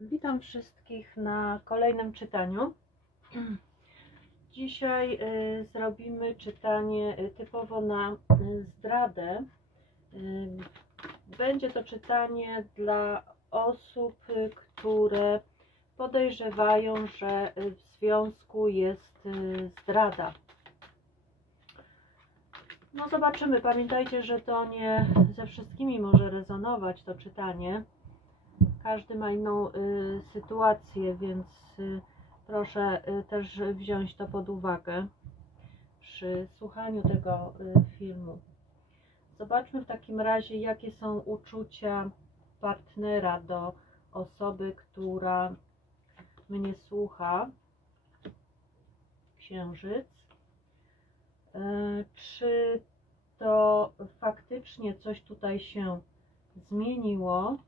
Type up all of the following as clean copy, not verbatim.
Witam wszystkich na kolejnym czytaniu. Dzisiaj zrobimy czytanie typowo na zdradę. Będzie to czytanie dla osób, które podejrzewają, że w związku jest zdrada. No zobaczymy. Pamiętajcie, że to nie ze wszystkimi może rezonować to czytanie. Każdy ma inną sytuację, więc proszę też wziąć to pod uwagę przy słuchaniu tego filmu. Zobaczmy w takim razie, jakie są uczucia partnera do osoby, która mnie słucha. Księżyc. Czy to faktycznie coś tutaj się zmieniło?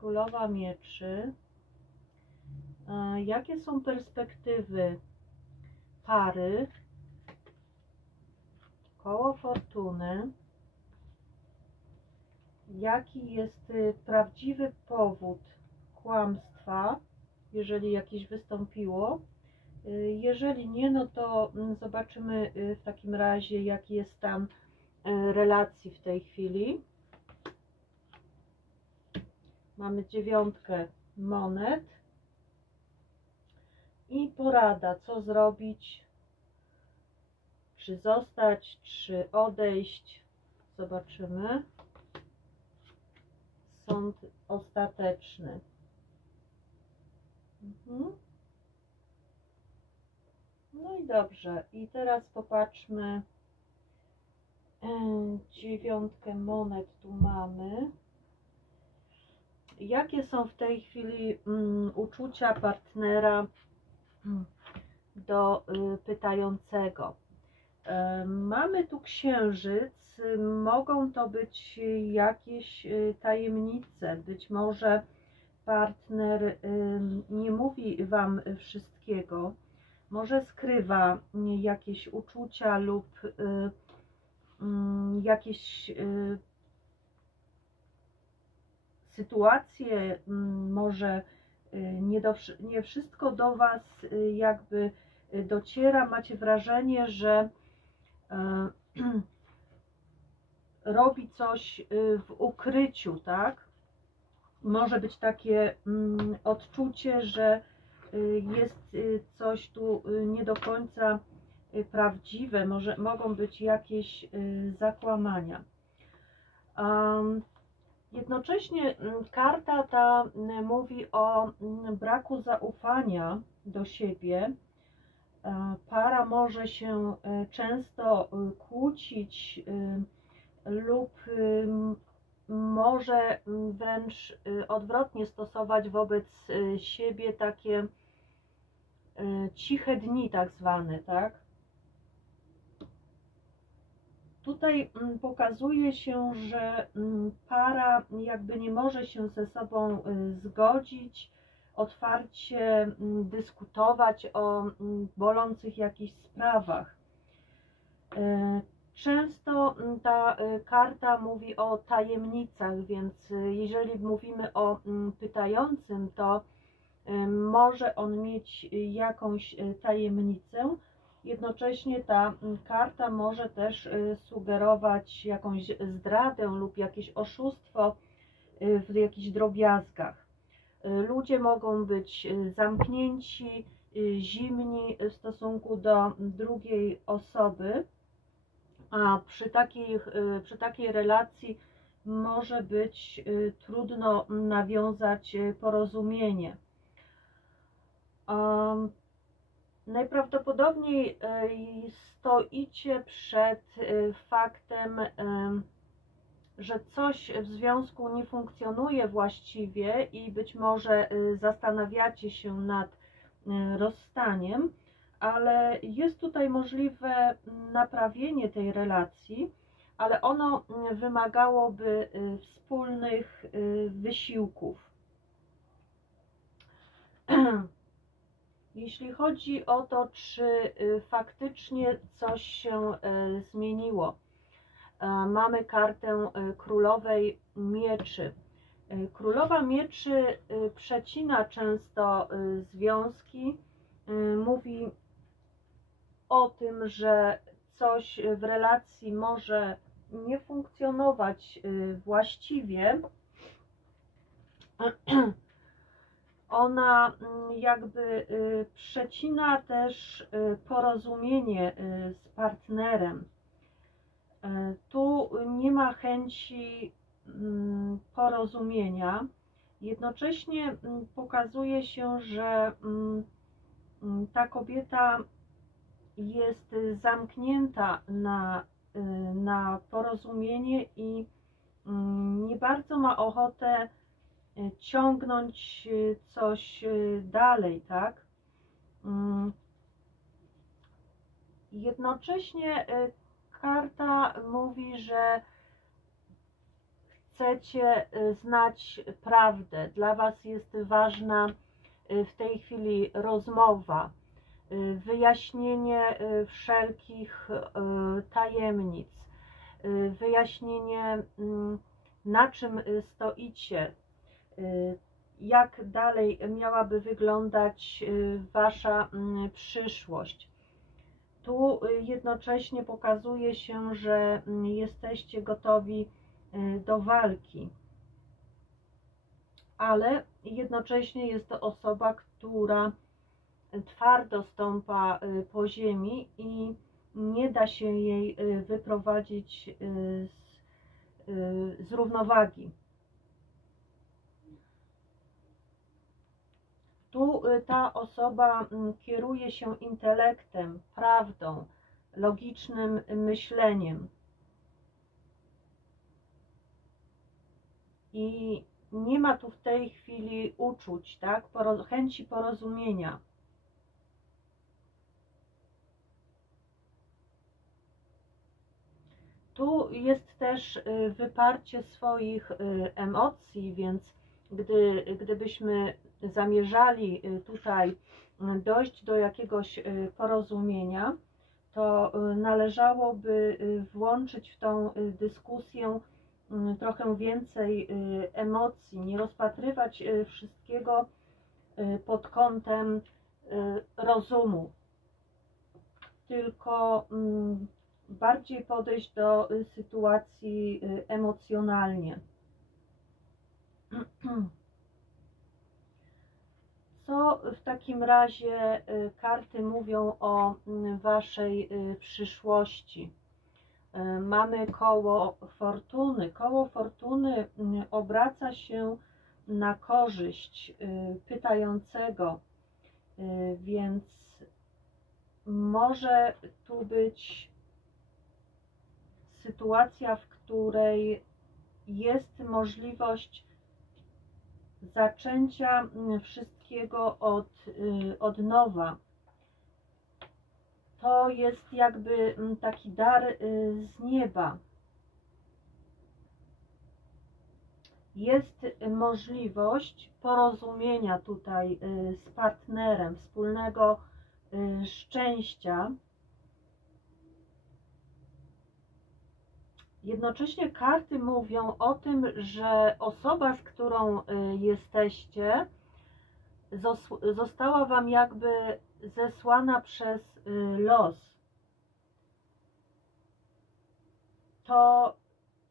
Królowa Mieczy. Jakie są perspektywy pary? Koło Fortuny. Jaki jest prawdziwy powód kłamstwa, jeżeli jakiś wystąpiło? Jeżeli nie, no to zobaczymy w takim razie, jaki jest stan relacji w tej chwili. Mamy 9 monet i porada, co zrobić, czy zostać, czy odejść. Zobaczymy. Sąd ostateczny. No i dobrze. I teraz popatrzmy. 9 monet tu mamy. Jakie są w tej chwili uczucia partnera do pytającego? Mamy tu księżyc, mogą to być jakieś tajemnice, być może partner nie mówi Wam wszystkiego, może skrywa jakieś uczucia lub jakieś sytuacje, może nie wszystko do Was jakby dociera, macie wrażenie, że robi coś w ukryciu, tak? Może być takie odczucie, że jest coś tu nie do końca prawdziwe, mogą być jakieś zakłamania. Jednocześnie karta ta mówi o braku zaufania do siebie. Para może się często kłócić lub może wręcz odwrotnie stosować wobec siebie takie ciche dni tak zwane, tak? Tutaj pokazuje się, że para jakby nie może się ze sobą zgodzić, otwarcie dyskutować o bolących jakichś sprawach. Często ta karta mówi o tajemnicach, więc jeżeli mówimy o pytającym, to może on mieć jakąś tajemnicę. Jednocześnie ta karta może też sugerować jakąś zdradę lub jakieś oszustwo w jakichś drobiazgach. Ludzie mogą być zamknięci, zimni w stosunku do drugiej osoby, a przy takiej relacji może być trudno nawiązać porozumienie. Najprawdopodobniej stoicie przed faktem, że coś w związku nie funkcjonuje właściwie i być może zastanawiacie się nad rozstaniem, ale jest tutaj możliwe naprawienie tej relacji, ale ono wymagałoby wspólnych wysiłków. Jeśli chodzi o to, czy faktycznie coś się zmieniło, mamy kartę królowej Mieczy. Królowa Mieczy przecina często związki, mówi o tym, że coś w relacji może nie funkcjonować właściwie. Ona jakby przecina też porozumienie z partnerem. Tu nie ma chęci porozumienia. Jednocześnie pokazuje się, że ta kobieta jest zamknięta na porozumienie i nie bardzo ma ochotę ciągnąć coś dalej, tak? Jednocześnie karta mówi, że chcecie znać prawdę. Dla Was jest ważna w tej chwili rozmowa, wyjaśnienie wszelkich tajemnic, wyjaśnienie, na czym stoicie, jak dalej miałaby wyglądać Wasza przyszłość. Tu jednocześnie pokazuje się, że jesteście gotowi do walki, ale jednocześnie jest to osoba, która twardo stąpa po ziemi i nie da się jej wyprowadzić z równowagi. Tu ta osoba kieruje się intelektem, prawdą, logicznym myśleniem i nie ma tu w tej chwili uczuć, tak? Chęci porozumienia. Tu jest też wyparcie swoich emocji, więc gdybyśmy zamierzali tutaj dojść do jakiegoś porozumienia, to należałoby włączyć w tą dyskusję trochę więcej emocji, nie rozpatrywać wszystkiego pod kątem rozumu, tylko bardziej podejść do sytuacji emocjonalnie. Co w takim razie karty mówią o Waszej przyszłości? Mamy koło fortuny. Koło fortuny obraca się na korzyść pytającego, więc może tu być sytuacja, w której jest możliwość zaczęcia wszystkiego od nowa. To jest jakby taki dar z nieba. Jest możliwość porozumienia tutaj z partnerem, wspólnego szczęścia. Jednocześnie karty mówią o tym, że osoba, z którą jesteście, została Wam jakby zesłana przez los. To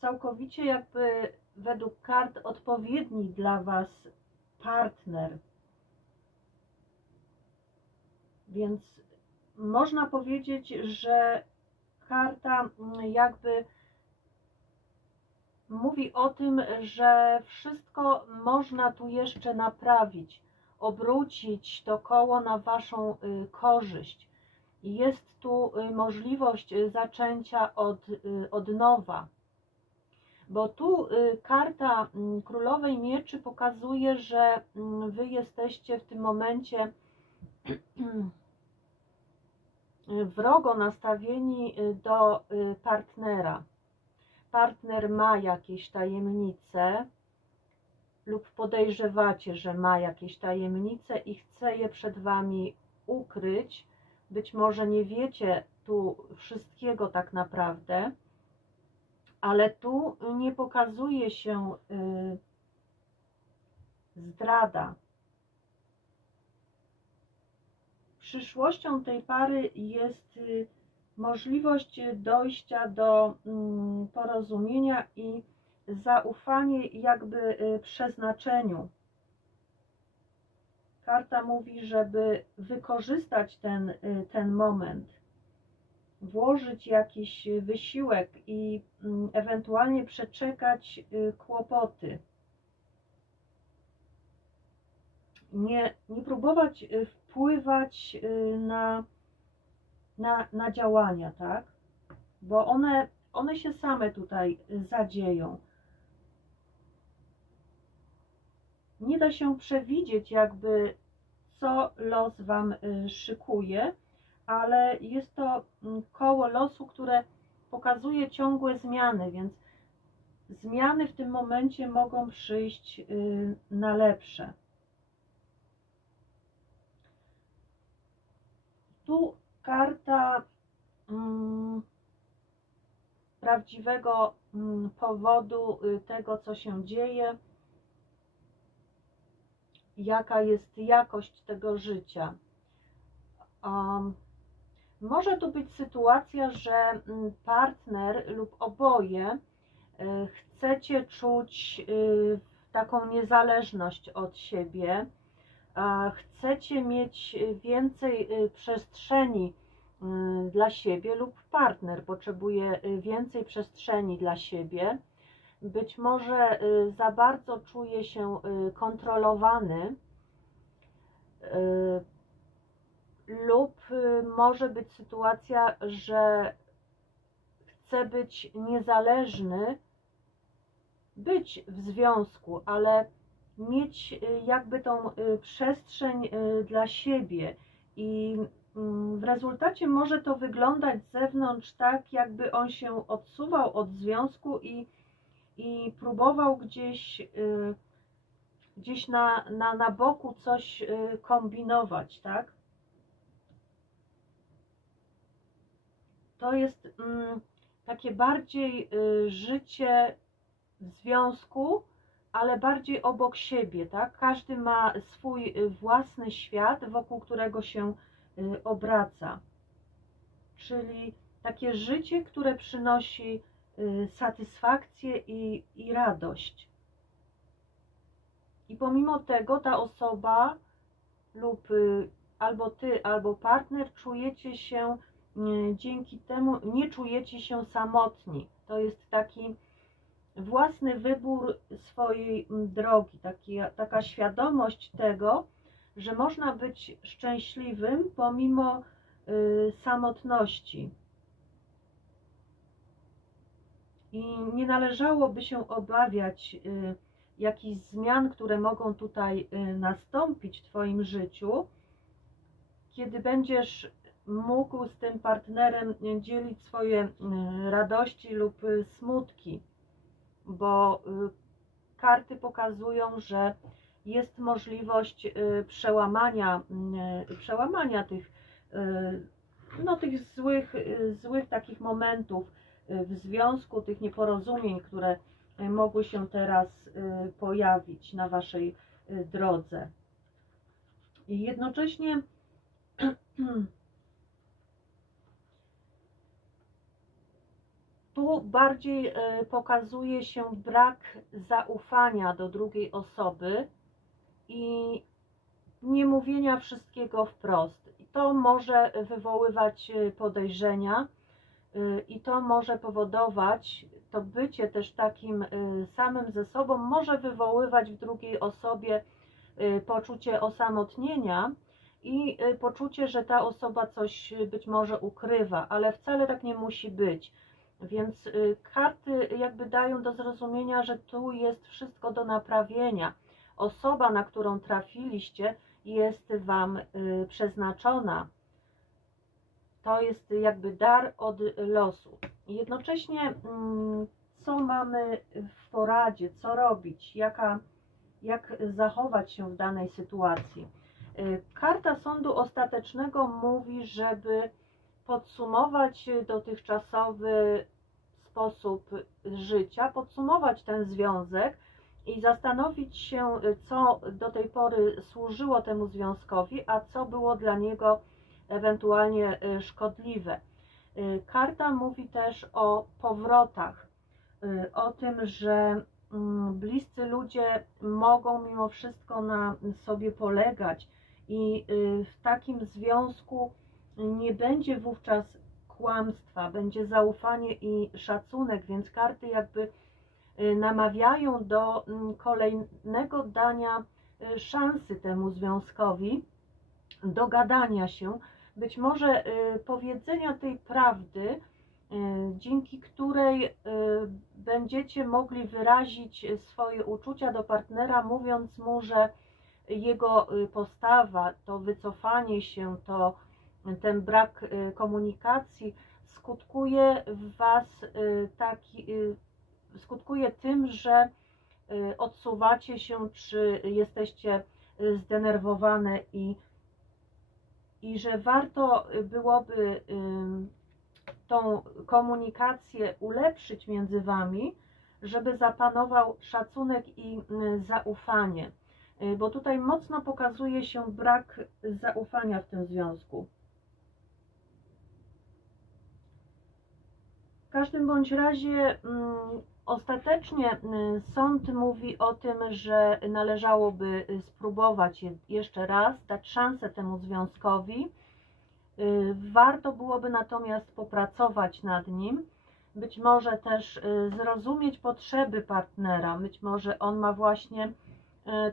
całkowicie jakby według kart odpowiedni dla Was partner. Więc można powiedzieć, że karta jakby mówi o tym, że wszystko można tu jeszcze naprawić, obrócić to koło na Waszą korzyść. Jest tu możliwość zaczęcia od nowa. Bo tu karta Królowej Mieczy pokazuje, że Wy jesteście w tym momencie wrogo nastawieni do partnera. Partner ma jakieś tajemnice lub podejrzewacie, że ma jakieś tajemnice i chce je przed Wami ukryć. Być może nie wiecie tu wszystkiego tak naprawdę, ale tu nie pokazuje się zdrada. Przyszłością tej pary jest możliwość dojścia do porozumienia i zaufanie jakby przeznaczeniu. Karta mówi, żeby wykorzystać ten moment, włożyć jakiś wysiłek i ewentualnie przeczekać kłopoty. Nie próbować wpływać na działania, tak? Bo one się same tutaj zadzieją. Nie da się przewidzieć jakby, co los Wam szykuje, ale jest to koło losu, które pokazuje ciągłe zmiany, więc zmiany w tym momencie mogą przyjść na lepsze. Tu karta prawdziwego powodu tego, co się dzieje, jaka jest jakość tego życia. Może tu być sytuacja, że partner lub oboje chcecie czuć taką niezależność od siebie, chcecie mieć więcej przestrzeni dla siebie lub partner potrzebuje więcej przestrzeni dla siebie. Być może za bardzo czuje się kontrolowany lub może być sytuacja, że chce być niezależny, być w związku, ale mieć jakby tą przestrzeń dla siebie i w rezultacie może to wyglądać z zewnątrz tak, jakby on się odsuwał od związku i próbował gdzieś na boku coś kombinować, tak? To jest takie bardziej życie w związku, ale bardziej obok siebie, tak? Każdy ma swój własny świat, wokół którego się obraca. Czyli takie życie, które przynosi satysfakcję i radość. I pomimo tego ta osoba lub albo ty, albo partner czujecie się dzięki temu, nie czujecie się samotni. To jest taki własny wybór swojej drogi, taka świadomość tego, że można być szczęśliwym pomimo samotności. I nie należałoby się obawiać jakichś zmian, które mogą tutaj nastąpić w Twoim życiu, kiedy będziesz mógł z tym partnerem dzielić swoje radości lub smutki, bo karty pokazują, że jest możliwość przełamania tych złych takich momentów w związku, tych nieporozumień, które mogły się teraz pojawić na Waszej drodze. I jednocześnie tu bardziej pokazuje się brak zaufania do drugiej osoby i nie mówienia wszystkiego wprost. I to może wywoływać podejrzenia i to może powodować, to bycie też takim samym ze sobą może wywoływać w drugiej osobie poczucie osamotnienia i poczucie, że ta osoba coś być może ukrywa, ale wcale tak nie musi być. Więc karty jakby dają do zrozumienia, że tu jest wszystko do naprawienia. Osoba, na którą trafiliście, jest Wam przeznaczona. To jest jakby dar od losu. Jednocześnie co mamy w poradzie, co robić, jak zachować się w danej sytuacji. Karta sądu ostatecznego mówi, żeby podsumować dotychczasowy sposób życia, podsumować ten związek i zastanowić się, co do tej pory służyło temu związkowi, a co było dla niego ewentualnie szkodliwe. Karta mówi też o powrotach, o tym, że bliscy ludzie mogą mimo wszystko na sobie polegać i w takim związku nie będzie wówczas kłamstwa, będzie zaufanie i szacunek, więc karty jakby namawiają do kolejnego dania szansy temu związkowi, dogadania się, być może powiedzenia tej prawdy, dzięki której będziecie mogli wyrazić swoje uczucia do partnera, mówiąc mu, że jego postawa, to wycofanie się, ten brak komunikacji skutkuje w Was skutkuje tym, że odsuwacie się, czy jesteście zdenerwowane i że warto byłoby tą komunikację ulepszyć między Wami, żeby zapanował szacunek i zaufanie, bo tutaj mocno pokazuje się brak zaufania w tym związku. W każdym bądź razie ostatecznie sąd mówi o tym, że należałoby spróbować jeszcze raz, dać szansę temu związkowi. Warto byłoby natomiast popracować nad nim, być może też zrozumieć potrzeby partnera, być może on ma właśnie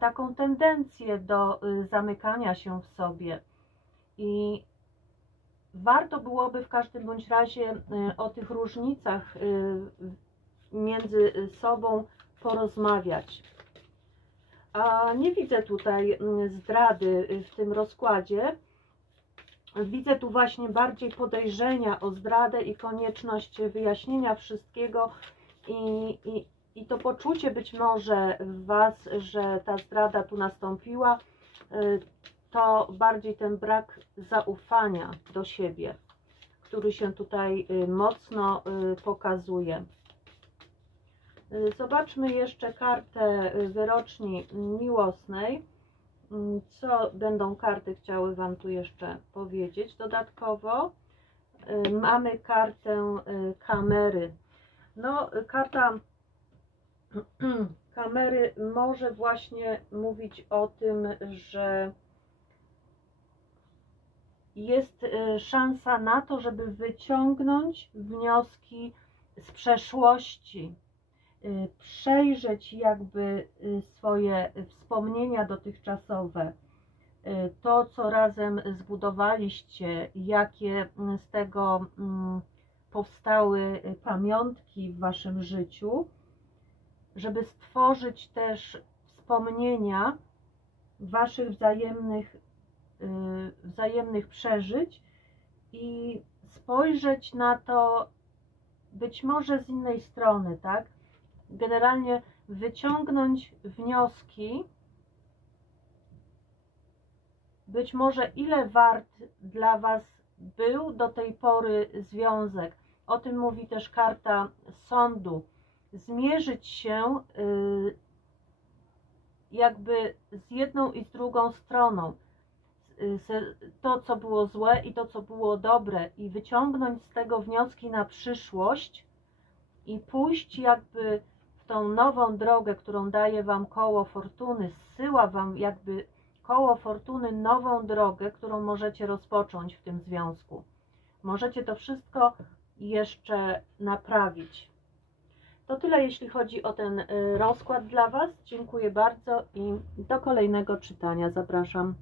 taką tendencję do zamykania się w sobie i warto byłoby w każdym bądź razie o tych różnicach między sobą porozmawiać. A nie widzę tutaj zdrady w tym rozkładzie. Widzę tu właśnie bardziej podejrzenia o zdradę i konieczność wyjaśnienia wszystkiego i to poczucie być może w Was, że ta zdrada tu nastąpiła, to bardziej ten brak zaufania do siebie, który się tutaj mocno pokazuje. Zobaczmy jeszcze kartę wyroczni miłosnej. Co będą karty chciały Wam tu jeszcze powiedzieć? Dodatkowo mamy kartę kamery. No, karta kamery może właśnie mówić o tym, że jest szansa na to, żeby wyciągnąć wnioski z przeszłości, przejrzeć jakby swoje wspomnienia dotychczasowe, to co razem zbudowaliście, jakie z tego powstały pamiątki w Waszym życiu, żeby stworzyć też wspomnienia Waszych wzajemnych przeżyć i spojrzeć na to być może z innej strony, tak? Generalnie wyciągnąć wnioski, być może ile wart dla Was był do tej pory związek. O tym mówi też karta sądu. Zmierzyć się jakby z jedną i z drugą stroną. To, co było złe i to, co było dobre, i wyciągnąć z tego wnioski na przyszłość i pójść jakby w tą nową drogę, którą daje Wam koło fortuny, zsyła Wam jakby koło fortuny nową drogę, którą możecie rozpocząć w tym związku. Możecie to wszystko jeszcze naprawić. To tyle, jeśli chodzi o ten rozkład dla Was. Dziękuję bardzo i do kolejnego czytania zapraszam.